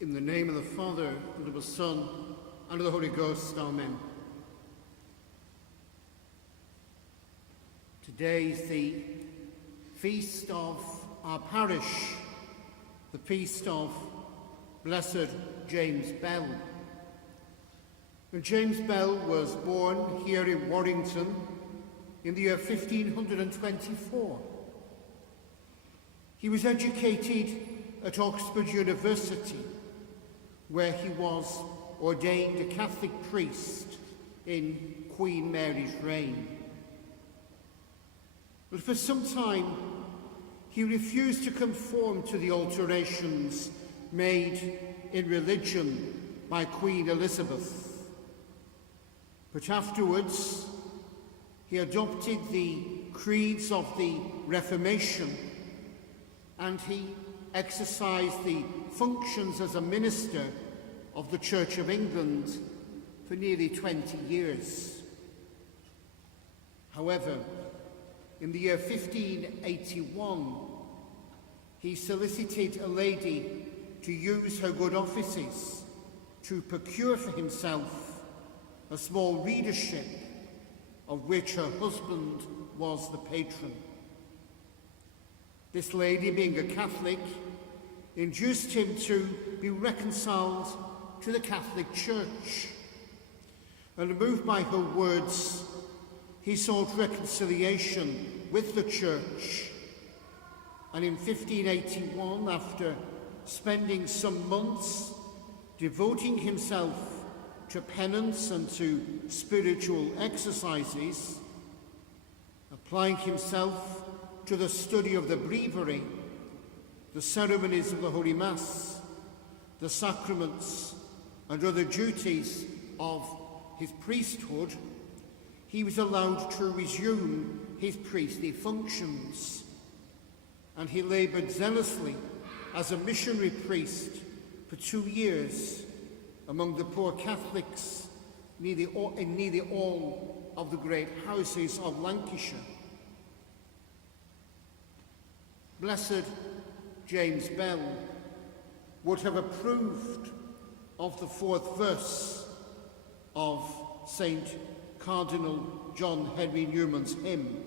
In the name of the Father, and of the Son, and of the Holy Ghost, Amen. Today is the feast of our parish, the feast of Blessed James Bell. And James Bell was born here in Warrington in the year 1524. He was educated at Oxford University, where he was ordained a Catholic priest in Queen Mary's reign. But for some time, he refused to conform to the alterations made in religion by Queen Elizabeth. But afterwards, he adopted the creeds of the Reformation, and he exercised the functions as a minister of the Church of England for nearly 20 years. However, in the year 1581, he solicited a lady to use her good offices to procure for himself a small readership, of which her husband was the patron. This lady, being a Catholic, induced him to be reconciled to the Catholic Church. And moved by her words, he sought reconciliation with the Church. And in 1581, after spending some months devoting himself to penance and to spiritual exercises, applying himself to the study of the breviary, the ceremonies of the Holy Mass, the sacraments, and other duties of his priesthood, he was allowed to resume his priestly functions. And he laboured zealously as a missionary priest for 2 years among the poor Catholics in nearly all of the great houses of Lancashire. Blessed James Bell would have approved of the 4th verse of St. Cardinal John Henry Newman's hymn,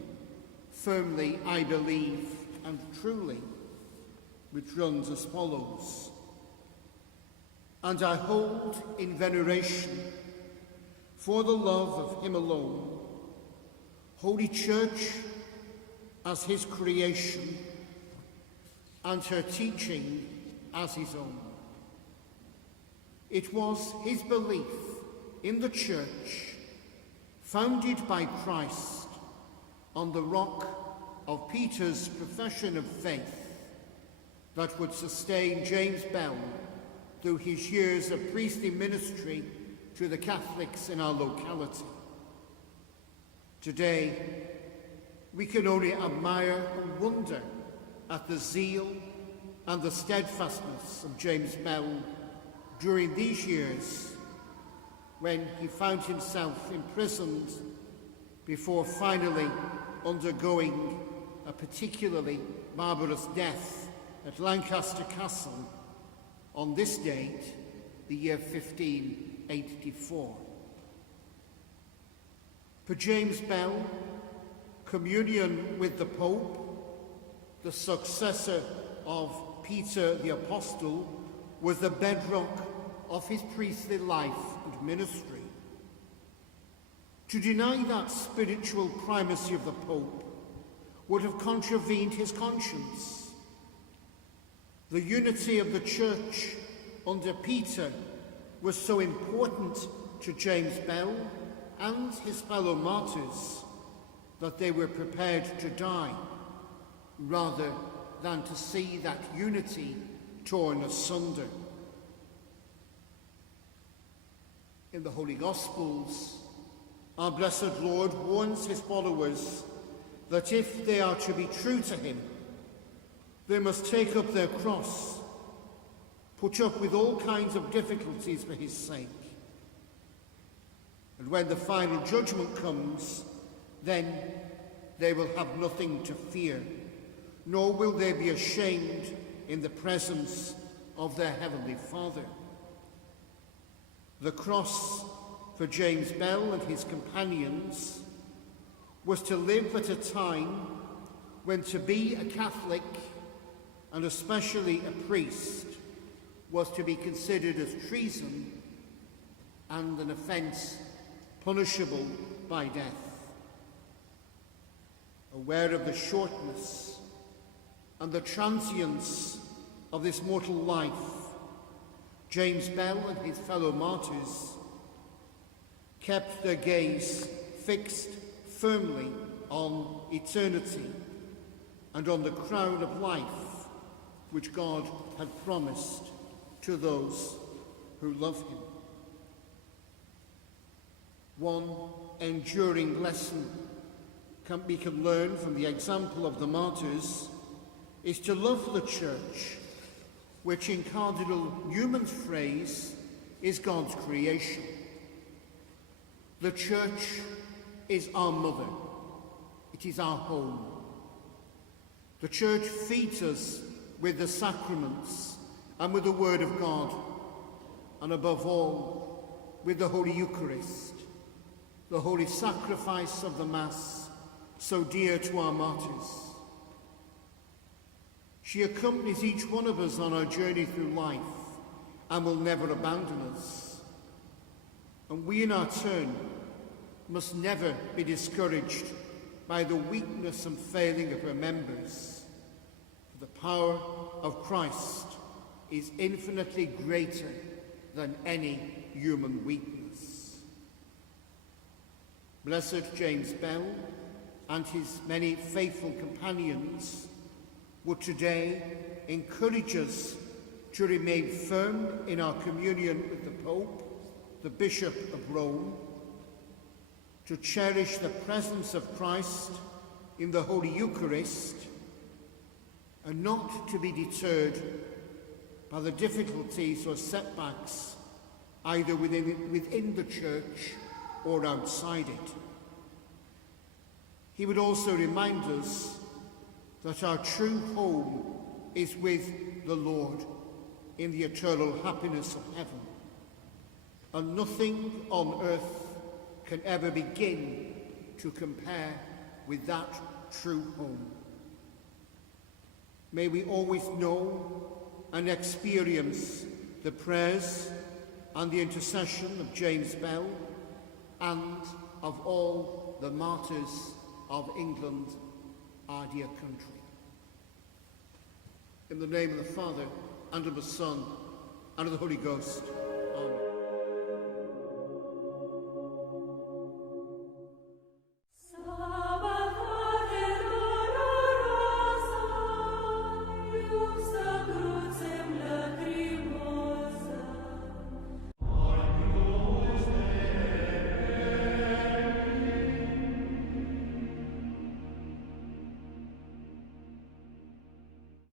"Firmly I Believe and Truly," which runs as follows: "And I hold in veneration, for the love of him alone, Holy Church as his creation, and her teaching as his own." It was his belief in the Church, founded by Christ on the rock of Peter's profession of faith, that would sustain James Bell through his years of priestly ministry to the Catholics in our locality. Today, we can only admire and wonder at the zeal and the steadfastness of James Bell during these years, when he found himself imprisoned before finally undergoing a particularly barbarous death at Lancaster Castle on this date, the year 1584. For James Bell, communion with the Pope, the successor of Peter the Apostle, was the bedrock of his priestly life and ministry. To deny that spiritual primacy of the Pope would have contravened his conscience. The unity of the Church under Peter was so important to James Bell and his fellow martyrs that they were prepared to die rather than to see that unity torn asunder. In the Holy Gospels, our blessed Lord warns his followers that if they are to be true to him, they must take up their cross, put up with all kinds of difficulties for his sake. And when the final judgment comes, then they will have nothing to fear, nor will they be ashamed in the presence of their Heavenly Father. The cross for James Bell and his companions was to live at a time when to be a Catholic, and especially a priest, was to be considered as treason and an offence punishable by death. Aware of the shortness and the transience of this mortal life, James Bell and his fellow martyrs kept their gaze fixed firmly on eternity and on the crown of life which God had promised to those who love him. One enduring lesson we can learn from the example of the martyrs is to love the Church, which in Cardinal Newman's phrase is God's creation. The Church is our mother. It is our home. The Church feeds us with the sacraments and with the Word of God, and above all, with the Holy Eucharist, the holy sacrifice of the Mass, so dear to our martyrs. She accompanies each one of us on our journey through life and will never abandon us. And we in our turn must never be discouraged by the weakness and failing of her members. For the power of Christ is infinitely greater than any human weakness. Blessed James Bell and his many faithful companions would today encourage us to remain firm in our communion with the Pope, the Bishop of Rome, to cherish the presence of Christ in the Holy Eucharist, and not to be deterred by the difficulties or setbacks either within the Church or outside it. He would also remind us that our true home is with the Lord in the eternal happiness of heaven, and nothing on earth can ever begin to compare with that true home. May we always know and experience the prayers and the intercession of James Bell and of all the martyrs of England, our dear country. In the name of the Father, and of the Son, and of the Holy Ghost.